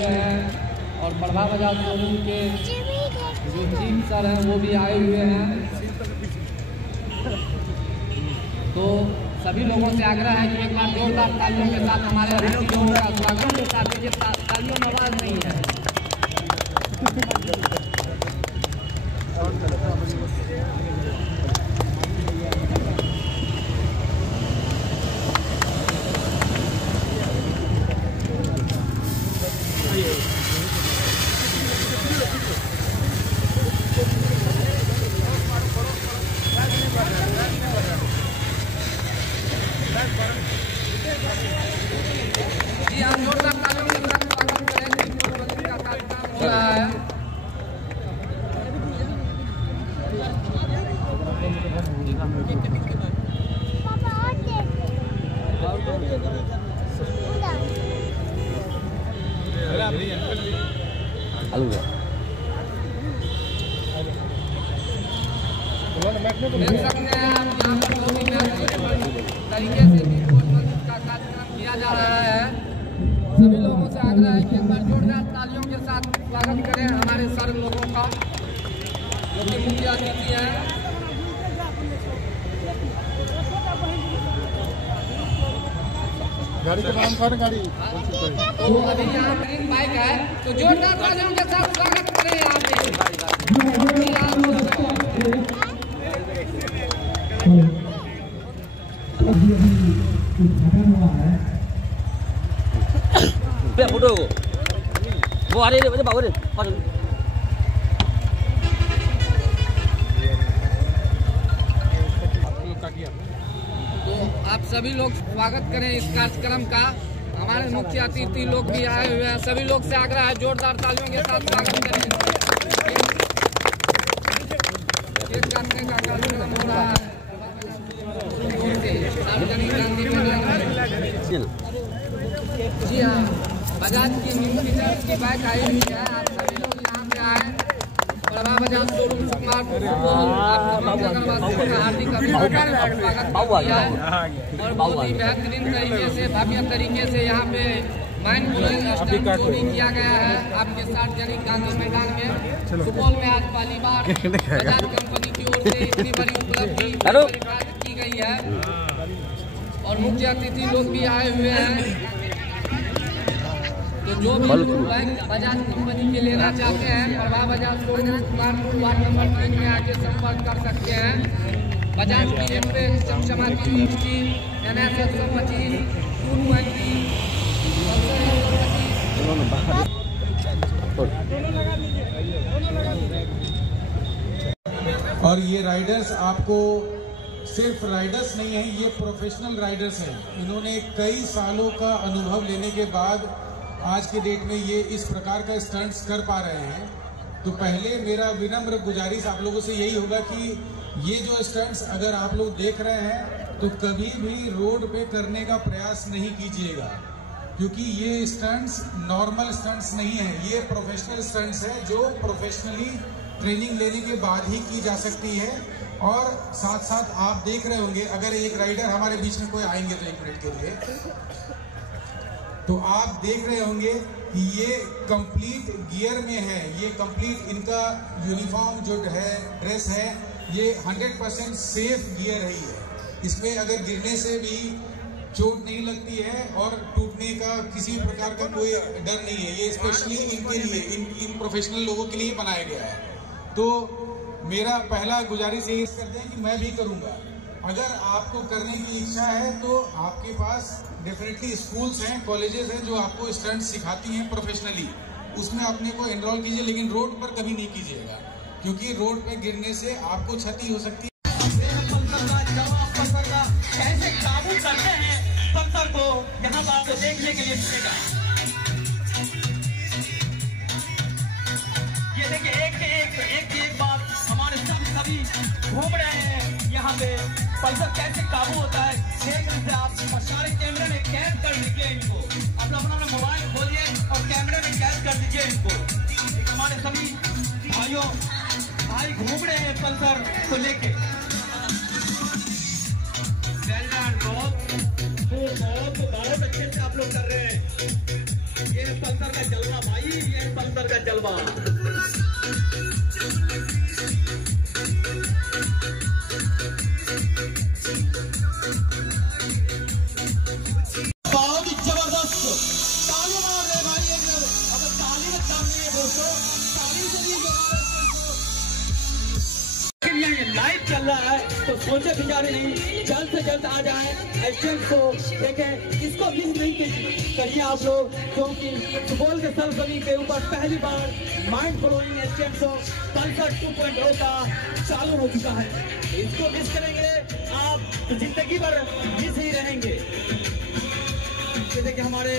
और बढ़वा बजाज शोरूम के जो चीफ सर हैं वो भी आए हुए हैं। तो सभी लोगों से आग्रह है कि एक बार जोरदार तालियों के साथ हमारे लोगों का स्वागत के साथ कीजिए। तालियों में आवाज नहीं है। जी हम जोरदार तालियों के साथ स्वागत करेंगे। का कार्यक्रम हो रहा है। देख सकते हैं आप यहाँ पर तरीके से का कार्यक्रम किया जा रहा है। सभी लोगों से आग्रह है कि एक बार जोरदार तालियों के साथ स्वागत करें हमारे सर लोगों का जो कि मुख्य अतिथि हैं। गाड़ी का नाम कर गाड़ी। तो अभी यहाँ ग्रीन बाइक है तो जोरदार तालियों के साथ स्वागत करें यहाँ पे फोटो वो आ रही है बाबू रे। तो आप सभी लोग स्वागत करें इस कार्यक्रम का। हमारे मुख्य अतिथि लोग भी आए हुए हैं। सभी लोग से आग्रह है जोरदार तालियों के साथ स्वागत करें। केक काटने का कार्यक्रम हो रहा है सार्वजनिक गांधी मैदान। जी हाँ, बजाज की न्यू फीचर्स की बाइक आई हुई है। आप सभी लोग यहाँ पे आए। बढ़वा बजाज शोरूम सुकुमारपुर को आपका हार्दिक अभिनंदन स्वागत किया है। और बहुत ही बेहतरीन तरीके से भव्य तरीके से यहाँ पे माइंड ब्लोइंग स्टंट भी किया गया है आपके सार्वजनिक गांधी मैदान में। सुपौल में आज पहली बार बजाज कंपनी की ओर से इतनी बड़ी उपलब्धि की गई है और मुख्य अतिथि लोग भी आए हुए हैं। तो जो भी लोग बाइक बजाज कंपनी के लेना चाहते हैं बढ़वा Bajaj showroom Sukumarpur ward number 3 में आके संपर्क कर सकते हैं। बजाज की एक्सप्रेस चमचमा की NS 125 220 और ये राइडर्स आपको सिर्फ राइडर्स नहीं है, ये प्रोफेशनल राइडर्स हैं। इन्होंने कई सालों का अनुभव लेने के बाद आज के डेट में ये इस प्रकार का स्टंट्स कर पा रहे हैं। तो पहले मेरा विनम्र गुजारिश आप लोगों से यही होगा कि ये जो स्टंट्स अगर आप लोग देख रहे हैं तो कभी भी रोड पे करने का प्रयास नहीं कीजिएगा, क्योंकि ये स्टंट्स नॉर्मल स्टंट्स नहीं है। ये प्रोफेशनल स्टंट्स है जो प्रोफेशनली ट्रेनिंग लेने के बाद ही की जा सकती है। और साथ साथ आप देख रहे होंगे, अगर एक राइडर हमारे बीच में कोई आएंगे तो एक मिनट के लिए, तो आप देख रहे होंगे कि ये कंप्लीट गियर में है। ये कंप्लीट इनका यूनिफॉर्म जो है ड्रेस है ये 100% सेफ गियर है। इसमें अगर गिरने से भी चोट नहीं लगती है और टूटने का किसी प्रकार का कोई डर नहीं है। ये स्पेशली इनके लिए इन प्रोफेशनल लोगों के लिए बनाया गया है। तो मेरा पहला गुजारिश यही करते हैं कि मैं भी करूंगा। अगर आपको करने की इच्छा है तो आपके पास डेफिनेटली स्कूल्स हैं, कॉलेजेस हैं जो आपको स्टंट सिखाती हैं प्रोफेशनली। उसमें अपने को एनरोल कीजिए, लेकिन रोड पर कभी नहीं कीजिएगा, क्योंकि रोड पे गिरने से आपको क्षति हो सकती है। कैसे काबू करते हैं पत्थर को, यहाँ पर आपको देखने के लिए मिलेगा। ये देखिए एक बात हमारे सभी घूम रहे हैं यहाँ पे। पल्सर कैसे काबू होता है देख रहे आप, और सारे कैमरे में कैद कर दीजिए इनको। अपना मोबाइल खोलिए और कैमरे में कैद कर दीजिए इनको। हमारे सभी भाई घूम रहे हैं पल्सर को लेके। बहुत अच्छे से आप लोग कर रहे हैं। ये ये पल्सर का जलवा भाई, ये पल्सर का जलवा। बहुत ही जबरदस्त ताली मार रहे भाई। अगर ताली में दम नहीं है दोस्तों, ताली से नहीं लाइव चल रहा है तो सोचे बिचारे नहीं, जल्द से जल्द आ जाए एशियन शो देखें। इसको मिस नहीं करिए आप लोग, क्योंकि फुटबॉल के सरजमी के ऊपर पहली बार mind blowing Asian show Pulsar 2.0 का चालू हो चुका है। इसको मिस करेंगे आप जिंदगी भर मिस ही रहेंगे। जैसे कि हमारे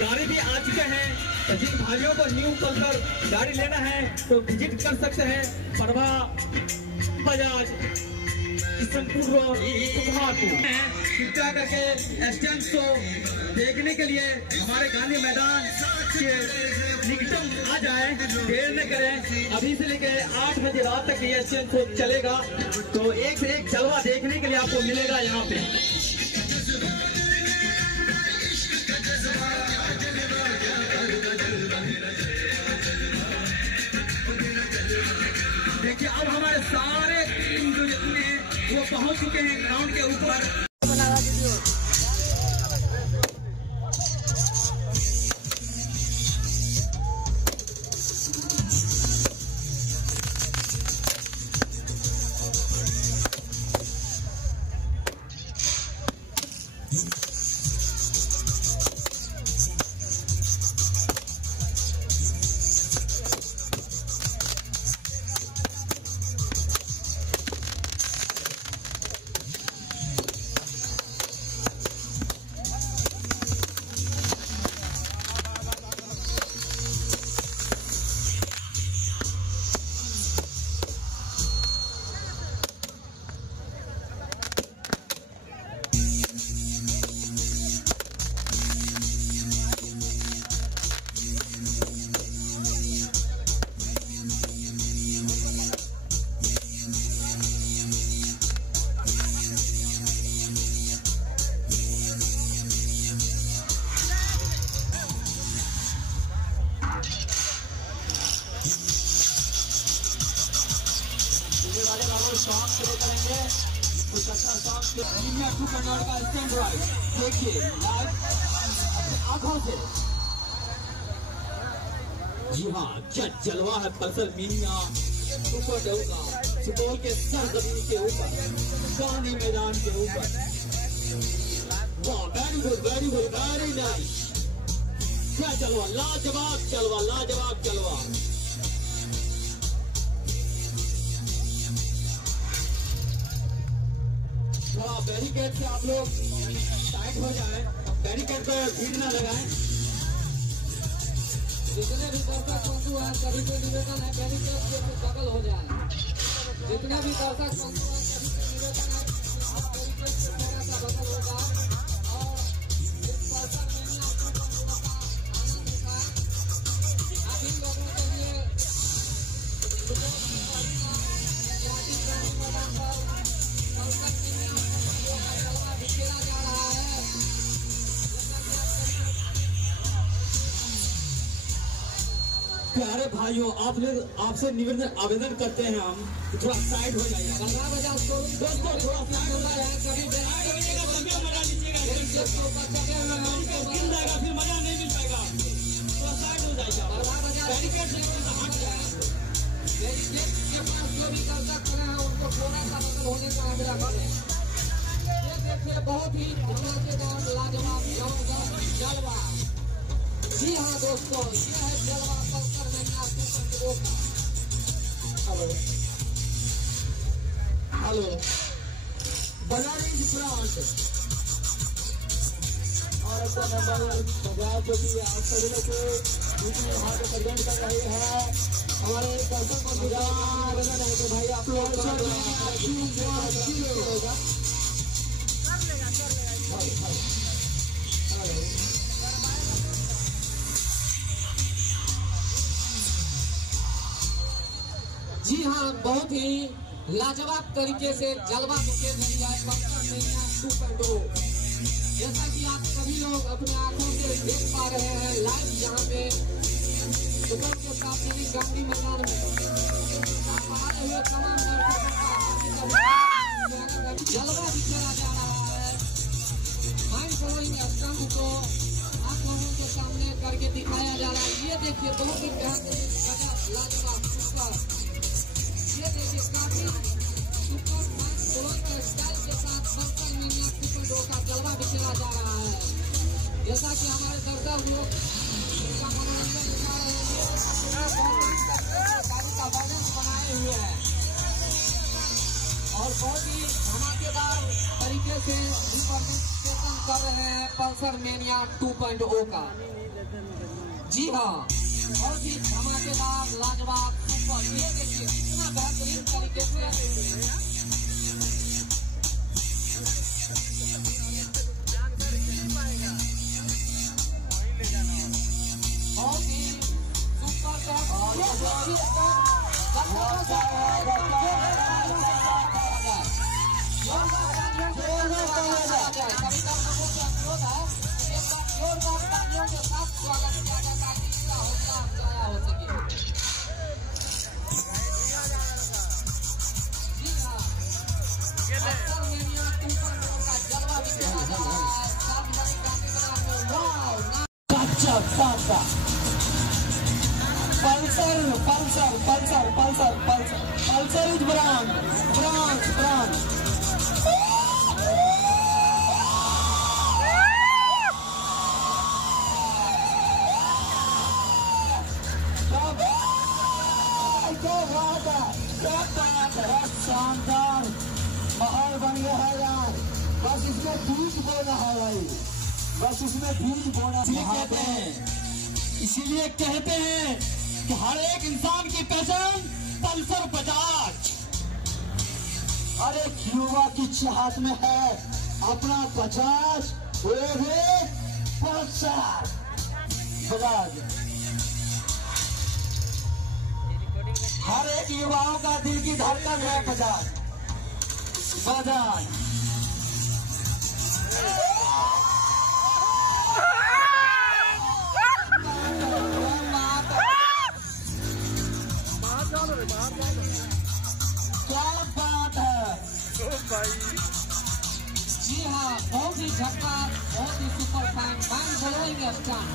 गाड़ी भी आ चुके हैं, तो जिन भाइयों को न्यू पल्सर गाड़ी लेना है तो विजिट कर सकते हैं प्रभा बजाज कृपया करके एशियन शो देखने के लिए हमारे गांधी मैदान के निकटम आ जाए, देर न करें। अभी से लेकर 8 बजे रात तक ये एशियन शो चलेगा, तो एक से एक जलवा देखने के लिए आपको मिलेगा यहाँ पे। देखिए अब हमारे सारे टीम जो जितने वो पहुंच चुके हैं ग्राउंड के ऊपर। देखिए आंखों से, जी हाँ, क्या जलवा है पल्सर मीनिया सुपर का सुपौल के सरजमीन के ऊपर, गांधी मैदान के ऊपर। वाह, very good, very good, very nice. क्या जलवा, लाजवाब जलवा, लाजवाब जलवा। थोड़ा बैरिकेड से आप लोग टाइट हो जाए, बैरिकेड पे भीड़ न लगाएं। जितने भी दर्शक बंधु हैं सभी को निवेदन है बैरिकेड के बगल हो जाए। जितने भी दर्शक बंधु हैं सभी को निवेदन है बैरिकेड से थोड़ा सा बगल हो जाए और इस पल्सर मीनिया का आनंद उठाएं। आप इन लोगों के लिए प्यारे भाइयों, आपसे निवेदन आवेदन करते हैं हम कि थोड़ा साइड हो जाइए। दोस्तों थोड़ा साइड हो जाए, कभी फिर मजा नहीं मिल पाएगा। थोड़ा साइड हो जाएगा, बैरिकेड से हट जाए। जो भी दर्शक खड़े हैं उनको थोड़ा सा बदल होने का आग्रह करें। ये देखिए बहुत ही धमाकेदार लाजवाब जलवा। जी हाँ दोस्तों, ये है जलवा पल्सर मीनिया सुपर का। हेलो बनारस फ्रांस और अपना नंबर बजाज जो कि आप सभी लोग को वहाँ पे प्रेजेंट कर रहे हैं। हमारे दर्शक को निवेदन है कि भाई आप लोग जी हाँ, बहुत ही लाजवाब तरीके से जलवा बुके जैसा कि आप सभी लोग अपने आंखों से देख पा रहे हैं लाइव यहाँ पे सुपर के साथ यानी गांधी मैदान में आए हुए तमाम दर्शकों का जलवा बिखेरा जा रहा है। माइंड ब्लोइंग स्टंट को आप लोगों के सामने करके दिखाया जा रहा है। ये देखिए बहुत ही बेहतरीन लाजवाब सुपर, ये देखिए काफी सुपर माइंड ब्लोइंग स्टाइल के साथ पल्सर मेनिया 2.0 का जलवा बिखेरा जा रहा है। जैसा कि हमारे दर्शक लोग इसका मनोरंजन दिखा रहे हैं, गाड़ी का बैलेंस बनाए हुए हैं और बहुत ही धमाकेदार तरीके से रिप्रेजेंटेशन कर रहे हैं पल्सर मेनिया 2.0 का। जी हाँ, बहुत ही धमाकेदार लाजवाब सुपर, ये देखिए कितना बेहतरीन तरीके से बहुत ही सुपर Pulsar is brand. शानदार माहौल बन गया है यार। बस इसमें बीज बोना है भाई, बस इसमें बीज बोना है। इसीलिए कहते हैं कि हर एक इंसान की पहचान पल्सर बजाज। हर एक युवा की चाहत में है अपना बजाज, पल्सर बजाज। हर एक युवाओं का दिल की धड़कन है बजाज। क्या बात है जी हाँ, बहुत ही झटकार, बहुत ही super fine mind blowing stunt.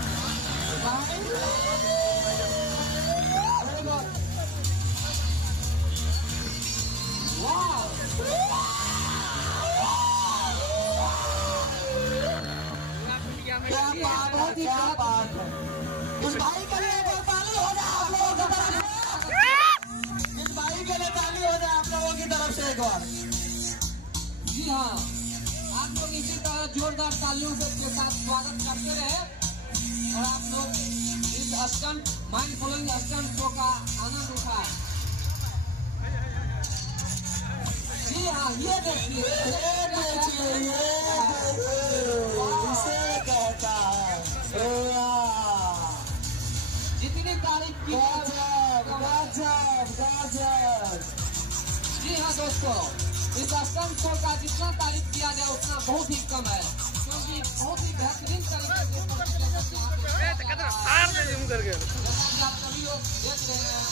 क्या बात है। इस भाई के लिए ताली हो जाए आप लोगों की तरफ से। इस भाई के लिए ताली हो जाए आप लोगों की तरफ से एक बार। जी हाँ, आप लोग इसी तरह जोरदार तालियों से के साथ स्वागत करते रहे और आप लोग इस stunt mind blowing stunt show का आनंद उठाए। जी हाँ, ये देखिए इसे कहता है जितनी तारीफ की जी हाँ दोस्तों, इस स्टंट शो का जितना तारीफ किया जाए उतना बहुत ही कम है, क्योंकि बहुत ही बेहतरीन तरीके से आप सभी लोग देख रहे हैं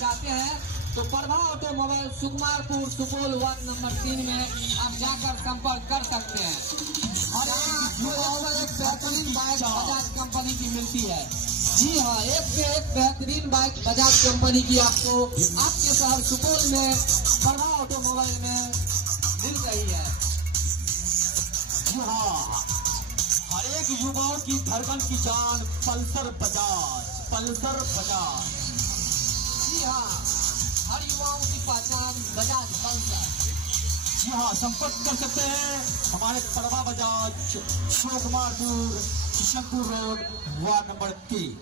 चाहते हैं तो Prabha automobile Sukumarpur Supaul ward number 3 में आप जाकर संपर्क कर सकते हैं और एक बेहतरीन बाइक बजाज कंपनी की मिलती है। जी हाँ, एक से एक बेहतरीन बाइक बजाज कंपनी की आपको आपके शहर सुपौल में प्रभा ऑटोमोबाइल में मिल रही है। जी हाँ, हर एक युवाओं की धड़कन की जान पल्सर बजाज। जी हाँ, हर युवाओं की पहचान बजाज पल्सर। जी हाँ, संपर्क कर सकते हैं हमारे Prabha Bajaj, Sukumarpur, Kishanpur road, ward number 3।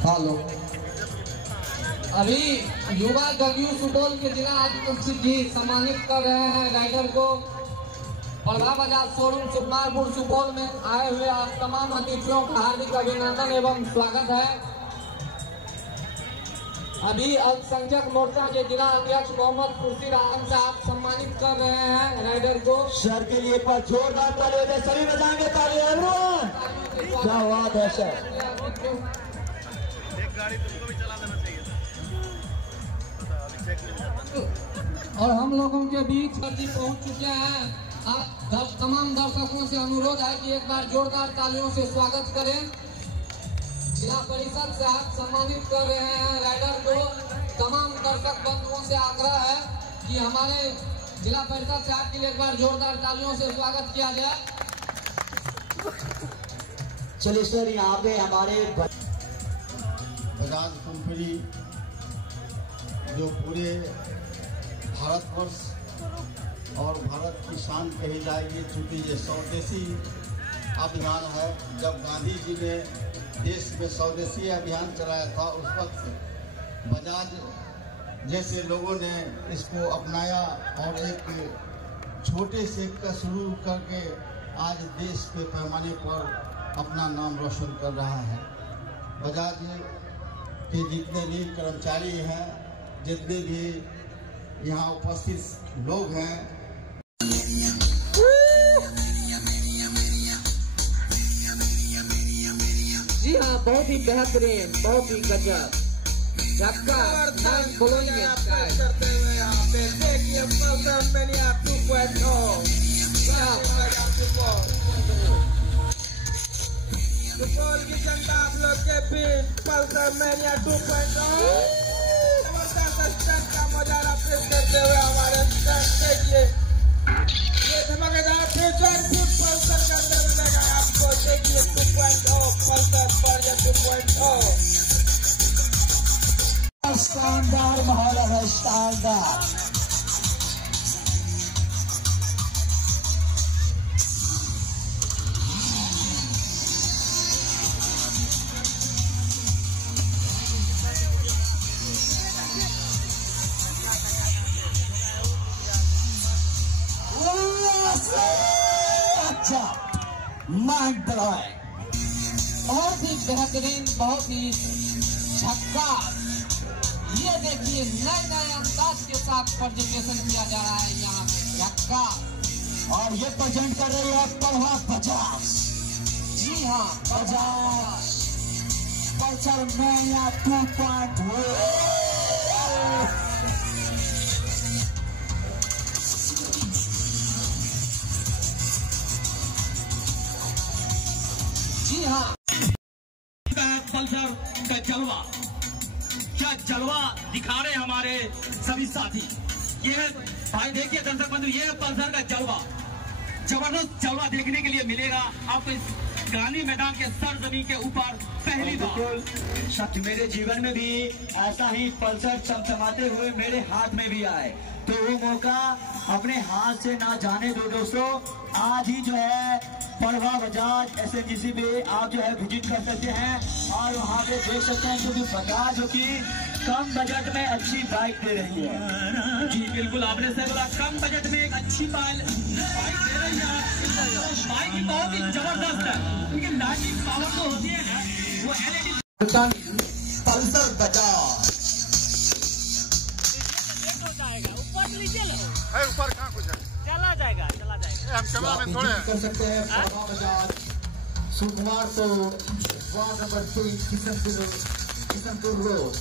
Hello, अभी युवा जगयू सुपौल के जिला अध्यक्ष जी सम्मानित कर रहे हैं राइडर को। प्रभा बजाज शोरूम सुकुमारपुर सुपौल में आए हुए आप तमाम अतिथियों का हार्दिक अभिनंदन एवं स्वागत है। अभी अल्पसंख्यक मोर्चा के जिला अध्यक्ष मोहम्मद खुर्शीद आलम साहब सम्मानित कर रहे हैं राइडर को। सर के लिए पर जोरदार ताली दे, सभी बजाएंगे ताली एवरीवन। क्या बात है सर। एक गाड़ी तुमको भी चला देना चाहिए था, अभी चेक मिल जाता। और हम लोगों के बीच जी पहुंच चुके हैं। आप तमाम दर्शकों से अनुरोध है कि एक बार जोरदार तालियों से स्वागत करें। जिला परिषद से आप सम्मानित कर रहे हैं राइडर को। तमाम दर्शक बंधुओं से आग्रह है कि हमारे जिला परिषद से आपके लिए एक बार जोरदार तालियों से स्वागत किया जाए। चलिए सर, यहाँ पे हमारे बजाज कंपनी जो पूरे भारतवर्ष और भारत की शान कही जाएगी, चूँकि ये स्वदेशी अभियान है। जब गांधी जी ने देश में स्वदेशी अभियान चलाया था, उस वक्त बजाज जैसे लोगों ने इसको अपनाया और एक छोटे से का शुरू करके आज देश के पैमाने पर अपना नाम रोशन कर रहा है। बजाज के जितने भी कर्मचारी हैं, जितने भी यहाँ उपस्थित लोग हैं, जी हाँ, बहुत ही बेहतरीन, बहुत ही गजब करते हुए यहाँ पे देखिए पल्सर मैनिया 2.0 सुपौल की जनता आप लोग के बीच पल्सर मैनिया 2.0 जबरदस्त स्टंट का मजा पेश करते हुए हमारे स्टंट देखिए। ये धमाकेदार फ्यूचर फुट पल्सर के अंदर मिलेगा आपको। देखिए 2.0 पल्सर पर 2.0 शानदार माहौल है, शानदार। अच्छा, माइंड ब्लोइंग, बहुत ही बेहतरीन, बहुत ही झक्कास। ये देखिए नए नए अंदाज के साथ प्रेजेंटेशन किया जा रहा है यहाँ पे झक्कास। और ये प्रेजेंट कर रही है प्रभा बजाज। जी हाँ, बजाज पल्सर मैनिया 2.0। जी हाँ, पल्सर का जलवा, क्या जलवा दिखा रहे हमारे सभी साथी। ये भाई देखिए दर्शक बंधु, ये पल्सर का जलवा, जबरदस्त जलवा देखने के लिए मिलेगा आपको इस गांधी मैदान के सरजमीन के ऊपर पहली बार। सच मेरे जीवन में भी ऐसा ही पल्सर चमचमाते हुए मेरे हाथ में भी आए, तो वो मौका अपने हाथ से ना जाने दो दोस्तों। आज ही जो है प्रभा बजाज SMGC पे आप जो है विजिट कर सकते हैं और वहाँ पे देख सकते हैं क्योंकि बजाज जो कि कम बजट में अच्छी बाइक दे रही है। जी बिल्कुल, आपने सही बोला, कम बजट में एक अच्छी बाइक दे रही है। बाइक भी बहुत ही जबरदस्त है, क्योंकि लाइट की पावर तो होती है ना, वो LED पल्सर बजाज ऊपर कहाँ कुछ है, चला जाएगा चला जाएगा। हम कैमरा में थोड़े हैं। कर सकते हैं। Prabha Bajaj Sukumarpur ward number 3 Kishanpur road.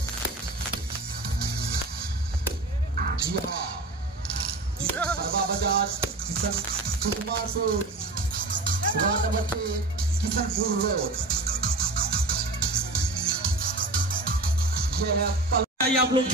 जी हाँ, Prabha Bajaj Sukumarpur ward number 3 Kishanpur road. ये है आप लोग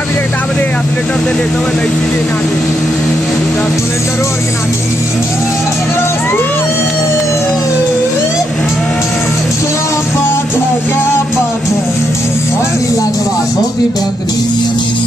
भैया भी देखता है एसलेटर से लेते हुए लड़की भी ना दे एसलेटर और गिना दे। क्या बात है, बहुत ही लाजवाब, बहुत ही बेहतरीन।